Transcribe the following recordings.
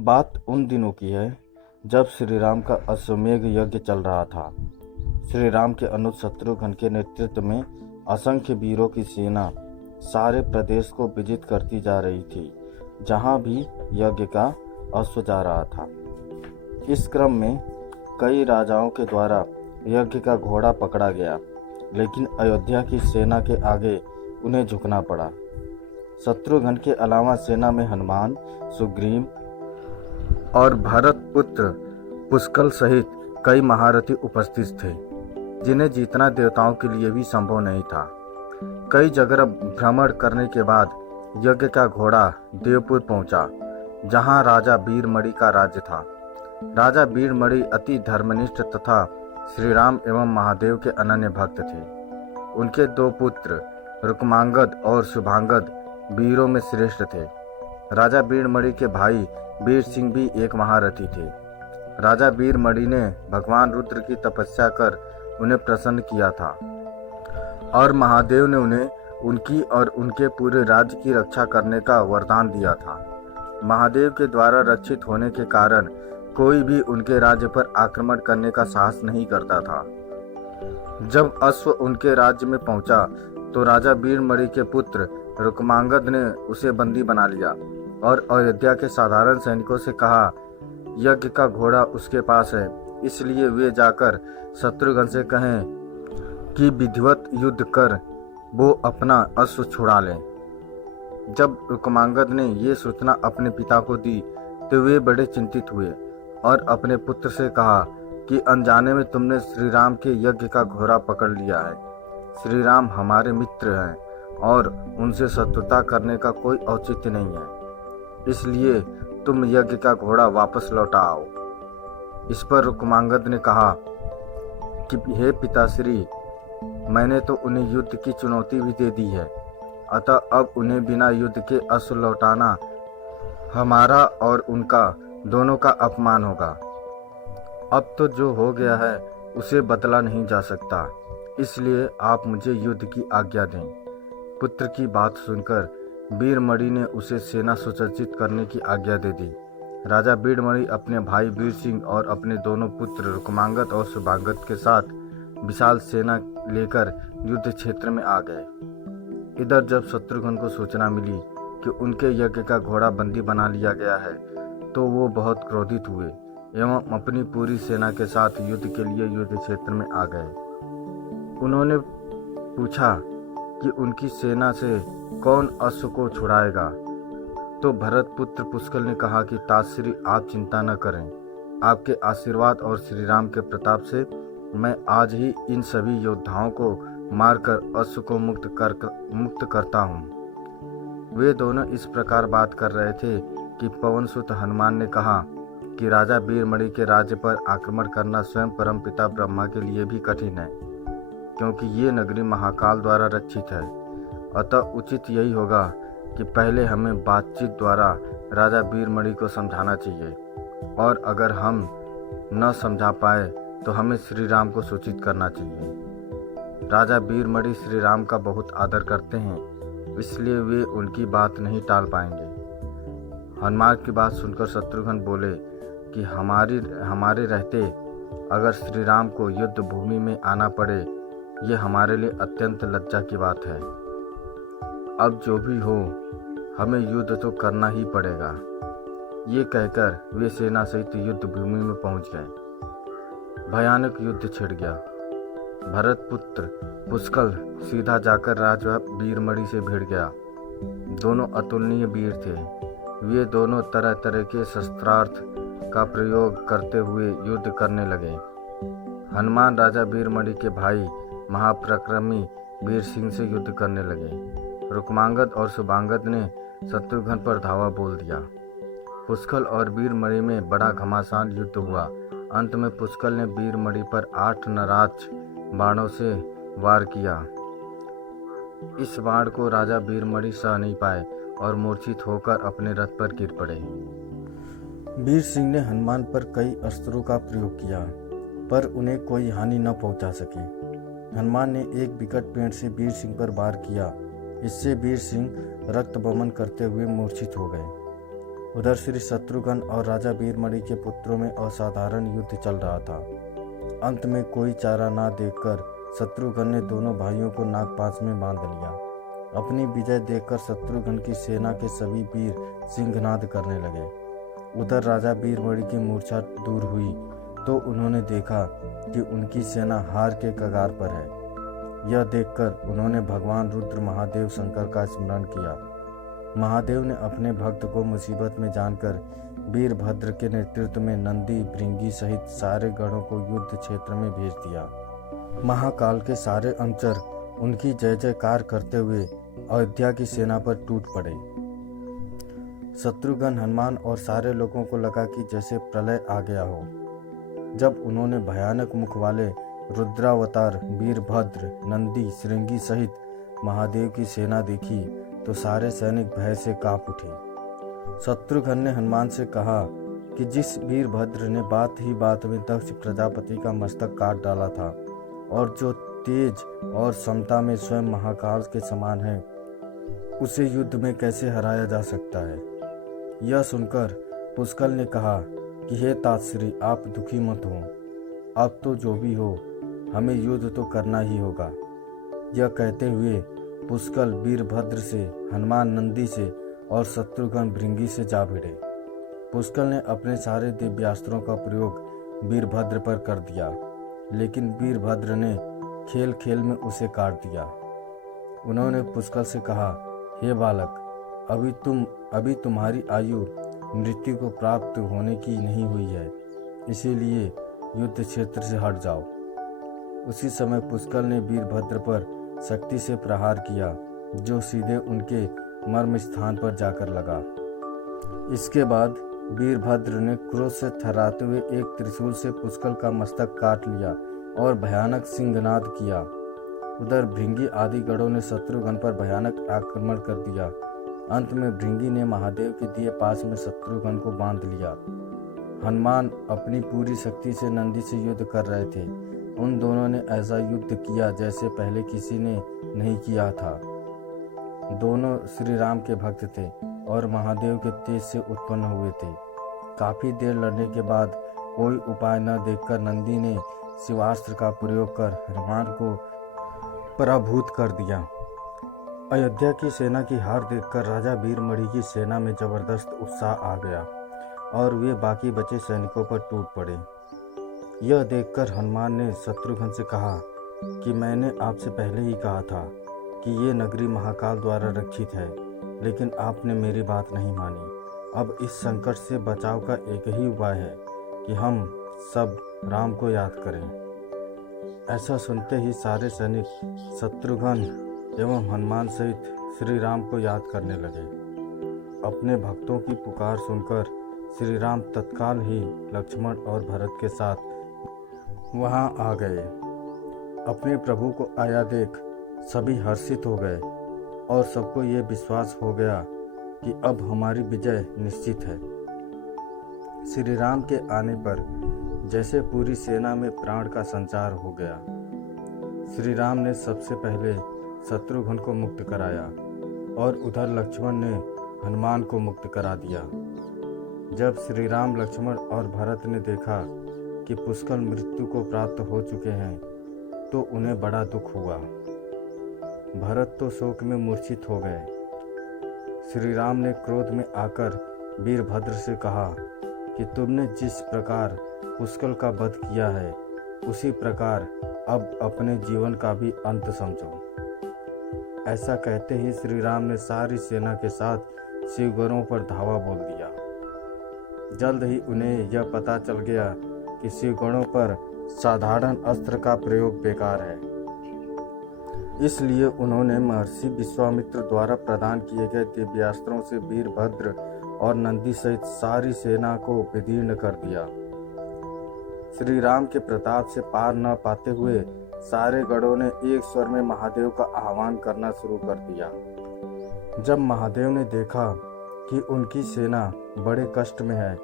बात उन दिनों की है जब श्री राम का अश्वमेध यज्ञ चल रहा था। श्री राम के अनुज शत्रुघ्न के नेतृत्व में असंख्य वीरों की सेना सारे प्रदेश को विजित करती जा रही थी, जहां भी यज्ञ का अश्व जा रहा था। इस क्रम में कई राजाओं के द्वारा यज्ञ का घोड़ा पकड़ा गया, लेकिन अयोध्या की सेना के आगे उन्हें झुकना पड़ा। शत्रुघ्न के अलावा सेना में हनुमान, सुग्रीव और भरत पुत्र पुष्कल सहित कई महारथी उपस्थित थे, जिन्हें जीतना देवताओं के लिए भी संभव नहीं था। कई जगह भ्रमण करने के बाद यज्ञ का घोड़ा देवपुर पहुंचा, जहां राजा वीरमणि का राज्य था। राजा वीरमणि अति धर्मनिष्ठ तथा श्री राम एवं महादेव के अनन्य भक्त थे। उनके दो पुत्र रुक्मांगद और शुभांगद वीरों में श्रेष्ठ थे। राजा वीरमणि के भाई वीर सिंह भी एक महारथी थे। राजा वीरमणि ने भगवान रुद्र की तपस्या कर उन्हें प्रसन्न किया था और महादेव ने उन्हें उनकी और उनके पूरे राज्य की रक्षा करने का वरदान दिया था। महादेव के द्वारा रक्षित होने के कारण कोई भी उनके राज्य पर आक्रमण करने का साहस नहीं करता था। जब अश्व उनके राज्य में पहुंचा तो राजा वीरमणि के पुत्र रुक्मांगद ने उसे बंदी बना लिया और अयोध्या के साधारण सैनिकों से कहा, यज्ञ का घोड़ा उसके पास है, इसलिए वे जाकर शत्रुघ्न से कहें कि विधिवत युद्ध कर वो अपना अश्व छुड़ा लें। जब रुक्मांगद ने ये सूचना अपने पिता को दी तो वे बड़े चिंतित हुए और अपने पुत्र से कहा कि अनजाने में तुमने श्री राम के यज्ञ का घोड़ा पकड़ लिया है। श्री राम हमारे मित्र हैं और उनसे शत्रुता करने का कोई औचित्य नहीं है, इसलिए तुम यज्ञ का घोड़ा वापस लौटा आओ। इस पर रुक्मांगद ने कहा कि हे पिताश्री, मैंने तो उन्हें युद्ध की चुनौती भी दे दी है, अतः अब उन्हें बिना युद्ध के अश्व लौटाना हमारा और उनका दोनों का अपमान होगा। अब तो जो हो गया है उसे बदला नहीं जा सकता, इसलिए आप मुझे युद्ध की आज्ञा दें। पुत्र की बात सुनकर वीरमणि ने उसे सेना सुसज्जित करने की आज्ञा दे दी। राजा वीरमणि अपने भाई वीर सिंह और अपने दोनों पुत्र रुक्मांगद और शुभांगद के साथ विशाल सेना लेकर युद्ध क्षेत्र में आ गए। इधर जब शत्रुघ्न को सूचना मिली कि उनके यज्ञ का घोड़ा बंदी बना लिया गया है, तो वो बहुत क्रोधित हुए एवं अपनी पूरी सेना के साथ युद्ध के लिए युद्ध क्षेत्र में आ गए। उन्होंने पूछा कि उनकी सेना से कौन अश्व को छुड़ाएगा, तो भरत पुत्र पुष्कल ने कहा कि ताश्री, आप चिंता न करें, आपके आशीर्वाद और श्री राम के प्रताप से मैं आज ही इन सभी योद्धाओं को मारकर अश्व को मुक्त करता हूँ। वे दोनों इस प्रकार बात कर रहे थे कि पवनसुत हनुमान ने कहा कि राजा वीरमणि के राज्य पर आक्रमण करना स्वयं परमपिता ब्रह्मा के लिए भी कठिन है, क्योंकि ये नगरी महाकाल द्वारा रक्षित है। अतः उचित यही होगा कि पहले हमें बातचीत द्वारा राजा वीरमणि को समझाना चाहिए, और अगर हम न समझा पाए तो हमें श्री राम को सूचित करना चाहिए। राजा वीरमणि श्री राम का बहुत आदर करते हैं, इसलिए वे उनकी बात नहीं टाल पाएंगे। हनुमान की बात सुनकर शत्रुघ्न बोले कि हमारे रहते अगर श्री राम को युद्ध भूमि में आना पड़े, ये हमारे लिए अत्यंत लज्जा की बात है। अब जो भी हो, हमें युद्ध तो करना ही पड़ेगा। ये कहकर वे सेना सहित युद्ध भूमि में पहुंच गए। भयानक युद्ध छिड़ गया। भरत पुत्र पुष्कल सीधा जाकर राजा वीरमणि से भिड़ गया। दोनों अतुलनीय वीर थे। वे दोनों तरह तरह के शस्त्रास्त्र का प्रयोग करते हुए युद्ध करने लगे। हनुमान राजा वीरमणि के भाई महापराक्रमी वीर सिंह से युद्ध करने लगे। रुक्मांगद और शुभांगद ने शत्रुघ्न पर धावा बोल दिया। पुष्कल और वीरमणि में बड़ा घमासान युद्ध हुआ। अंत में पुष्कल ने वीरमणि पर 8 नराज बाणों से वार किया। इस बाण को राजा वीरमणि सह नहीं पाए और मूर्छित होकर अपने रथ पर गिर पड़े। वीर सिंह ने हनुमान पर कई अस्त्रों का प्रयोग किया, पर उन्हें कोई हानि न पहुंचा सके। हनुमान ने एक विकट पेड़ से वीर सिंह पर वार किया। इससे वीर सिंह रक्त बमन करते हुए मूर्छित हो गए। उधर श्री शत्रुघ्न और राजा वीरमणि के पुत्रों में असाधारण युद्ध चल रहा था। अंत में कोई चारा ना देखकर शत्रुघ्न ने दोनों भाइयों को नागपाश में बांध लिया। अपनी विजय देखकर शत्रुघ्न की सेना के सभी वीर सिंहनाद करने लगे। उधर राजा वीरमणि की मूर्छा दूर हुई तो उन्होंने देखा कि उनकी सेना हार के कगार पर है। यह देखकर उन्होंने भगवान रुद्र महादेव शंकर का स्मरण किया। महादेव ने अपने भक्त को मुसीबत में जानकर वीरभद्र के नेतृत्व में नंदी, भृंगी सहित सारे गणों को युद्ध क्षेत्र में भेज दिया। महाकाल के सारे अनुचर उनकी जय जयकार करते हुए अयोध्या की सेना पर टूट पड़े। शत्रुघ्न, हनुमान और सारे लोगों को लगा कि जैसे प्रलय आ गया हो। जब उन्होंने भयानक मुख वाले रुद्रावतार वीरभद्र, नंदी, श्रृंगी सहित महादेव की सेना देखी तो सारे सैनिक भय से कांप उठे। शत्रुघ्न ने हनुमान से कहा कि जिस वीरभद्र ने बात ही बात में दक्ष प्रजापति का मस्तक काट डाला था और जो तेज और समता में स्वयं महाकाल के समान है, उसे युद्ध में कैसे हराया जा सकता है। यह सुनकर पुष्कल ने कहा कि हे तातश्री, आप दुखी मत हो। अब तो जो भी हो, हमें युद्ध तो करना ही होगा। यह कहते हुए पुष्कल वीरभद्र से, हनुमान नंदी से और शत्रुघ्न भृंगी से जा भिड़े। पुष्कल ने अपने सारे दिव्यास्त्रों का प्रयोग वीरभद्र पर कर दिया, लेकिन वीरभद्र ने खेल खेल में उसे काट दिया। उन्होंने पुष्कल से कहा, हे बालक, अभी तुम्हारी आयु मृत्यु को प्राप्त होने की नहीं हुई है, इसीलिए युद्ध क्षेत्र से हट जाओ। उसी समय पुष्कल ने वीरभद्र पर शक्ति से प्रहार किया, जो सीधे उनके मर्म स्थान पर जाकर लगा। इसके बाद वीरभद्र ने क्रोध से थर्राते हुए एक त्रिशूल से पुष्कल का मस्तक काट लिया और भयानक सिंहनाद किया। उधर भृंगी आदि गणों ने शत्रुघ्न पर भयानक आक्रमण कर दिया। अंत में भृंगी ने महादेव के दिए पास में शत्रुघ्न को बांध लिया। हनुमान अपनी पूरी शक्ति से नंदी से युद्ध कर रहे थे। उन दोनों ने ऐसा युद्ध किया जैसे पहले किसी ने नहीं किया था। दोनों श्री राम के भक्त थे और महादेव के तेज से उत्पन्न हुए थे। काफी देर लड़ने के बाद कोई उपाय न देखकर नंदी ने शिवास्त्र का प्रयोग कर हनुमान को पराभूत कर दिया। अयोध्या की सेना की हार देखकर राजा वीरमणि की सेना में जबरदस्त उत्साह आ गया और वे बाकी बचे सैनिकों पर टूट पड़े। यह देखकर हनुमान ने शत्रुघ्न से कहा कि मैंने आपसे पहले ही कहा था कि ये नगरी महाकाल द्वारा रक्षित है, लेकिन आपने मेरी बात नहीं मानी। अब इस संकट से बचाव का एक ही उपाय है कि हम सब राम को याद करें। ऐसा सुनते ही सारे सैनिक शत्रुघ्न एवं हनुमान सहित श्री राम को याद करने लगे। अपने भक्तों की पुकार सुनकर श्री राम तत्काल ही लक्ष्मण और भरत के साथ वहां आ गए। अपने प्रभु को आया देख सभी हर्षित हो गए और सबको ये विश्वास हो गया कि अब हमारी विजय निश्चित है। श्री राम के आने पर जैसे पूरी सेना में प्राण का संचार हो गया। श्री राम ने सबसे पहले शत्रुघ्न को मुक्त कराया और उधर लक्ष्मण ने हनुमान को मुक्त करा दिया। जब श्री राम, लक्ष्मण और भरत ने देखा कि पुष्कल मृत्यु को प्राप्त हो चुके हैं तो उन्हें बड़ा दुख हुआ। भरत तो शोक में मूर्छित हो गए। श्री राम ने क्रोध में आकर वीरभद्र से कहा कि तुमने जिस प्रकार पुष्कल का वध किया है, उसी प्रकार अब अपने जीवन का भी अंत समझो। ऐसा कहते ही श्री राम ने सारी सेना के साथ शिवगणों पर धावा बोल दिया। जल्द ही उन्हें यह पता चल गया कि शिवगणों पर साधारण अस्त्र का प्रयोग बेकार है। इसलिए उन्होंने महर्षि विश्वामित्र द्वारा प्रदान किए गए दिव्यास्त्रों से वीरभद्र और नंदी सहित सारी सेना को विदीर्ण कर दिया। श्री राम के प्रताप से पार न पाते हुए सारे गणों ने एक स्वर में महादेव का आह्वान करना शुरू कर दिया। जब महादेव ने देखा कि उनकी सेना बड़े कष्ट में है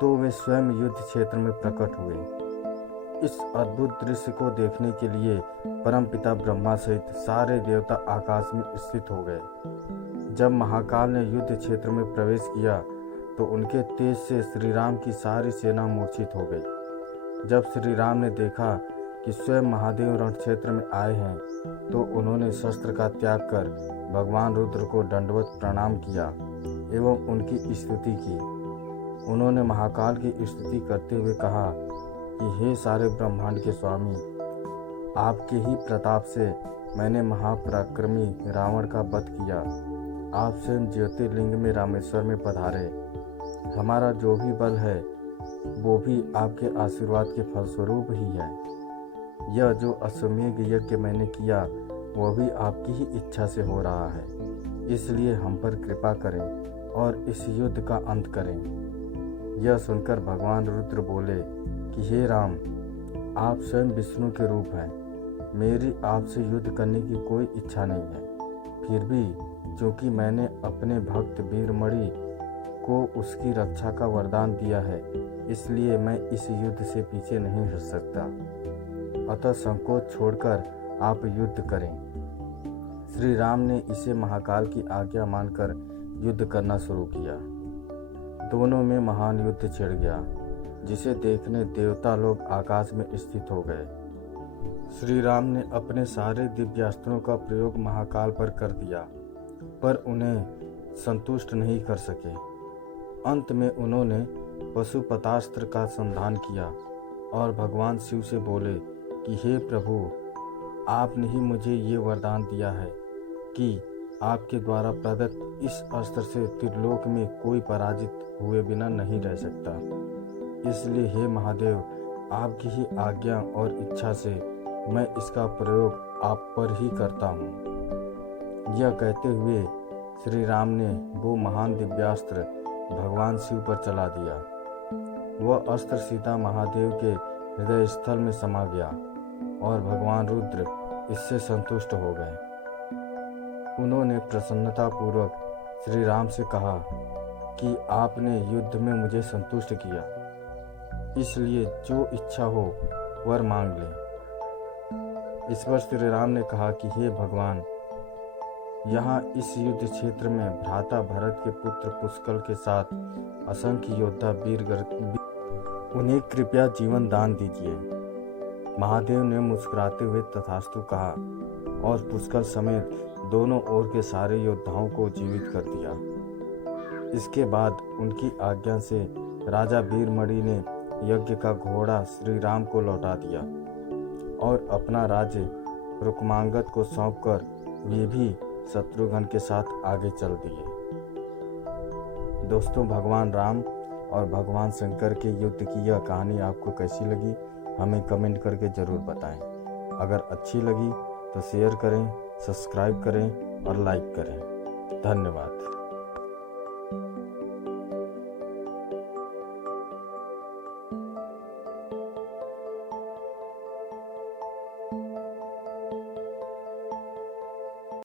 तो वे स्वयं युद्ध क्षेत्र में प्रकट हुए। इस अद्भुत दृश्य को देखने के लिए परमपिता ब्रह्मा सहित सारे देवता आकाश में स्थित हो गए। जब महाकाल ने युद्ध क्षेत्र में प्रवेश किया तो उनके तेज से श्री राम की सारी सेना मूर्छित हो गई। जब श्री राम ने देखा कि स्वयं महादेव रण क्षेत्र में आए हैं, तो उन्होंने शस्त्र का त्याग कर भगवान रुद्र को दंडवत प्रणाम किया एवं उनकी स्तुति की। उन्होंने महाकाल की स्तुति करते हुए कहा कि हे सारे ब्रह्मांड के स्वामी, आपके ही प्रताप से मैंने महापराक्रमी रावण का वध किया। आप स्वयं ज्योतिर्लिंग में रामेश्वर में पधारे। हमारा जो भी बल है वो भी आपके आशीर्वाद के फलस्वरूप ही है। यह जो अश्वमेध यज्ञ मैंने किया वह भी आपकी ही इच्छा से हो रहा है, इसलिए हम पर कृपा करें और इस युद्ध का अंत करें। यह सुनकर भगवान रुद्र बोले कि हे राम, आप स्वयं विष्णु के रूप हैं। मेरी आपसे युद्ध करने की कोई इच्छा नहीं है। फिर भी चूंकि मैंने अपने भक्त वीरमणि को उसकी रक्षा का वरदान दिया है, इसलिए मैं इस युद्ध से पीछे नहीं हट सकता। अतः संकोच छोड़कर आप युद्ध करें। श्री राम ने इसे महाकाल की आज्ञा मानकर युद्ध करना शुरू किया। दोनों में महान युद्ध छिड़ गया, जिसे देखने देवता लोग आकाश में स्थित हो गए। श्री राम ने अपने सारे दिव्यास्त्रों का प्रयोग महाकाल पर कर दिया, पर उन्हें संतुष्ट नहीं कर सके। अंत में उन्होंने पशुपतास्त्र का संधान किया और भगवान शिव से बोले कि हे प्रभु, आपने ही मुझे ये वरदान दिया है कि आपके द्वारा प्रदत्त इस अस्त्र से त्रिलोक में कोई पराजित हुए बिना नहीं रह सकता। इसलिए हे महादेव, आपकी ही आज्ञा और इच्छा से मैं इसका प्रयोग आप पर ही करता हूँ। यह कहते हुए श्री राम ने वो महान दिव्यास्त्र भगवान शिव पर चला दिया। वह अस्त्र सीधा महादेव के हृदय स्थल में समा गया और भगवान रुद्र इससे संतुष्ट हो गए। उन्होंने प्रसन्नतापूर्वक श्री राम से कहा कि आपने युद्ध में मुझे संतुष्ट किया, इसलिए जो इच्छा हो वर मांग ले। इस पर श्री राम ने कहा कि हे भगवान, यहाँ इस युद्ध क्षेत्र में भ्राता भरत के पुत्र पुष्कल के साथ असंख्य योद्धा उन्हें कृपया जीवन दान दीजिए। महादेव ने मुस्कुराते हुए तथास्तु कहा और पुष्कल समेत दोनों ओर के सारे योद्धाओं को जीवित कर दिया। इसके बाद उनकी आज्ञा से राजा वीरमणि ने यज्ञ का घोड़ा श्री राम को लौटा दिया और अपना राज्य रुक्मांगद को सौंपकर वे भी शत्रुघ्न के साथ आगे चल दिए। दोस्तों, भगवान राम और भगवान शंकर के युद्ध की यह कहानी आपको कैसी लगी, हमें कमेंट करके ज़रूर बताएं। अगर अच्छी लगी तो शेयर करें, सब्सक्राइब करें और लाइक करें। धन्यवाद।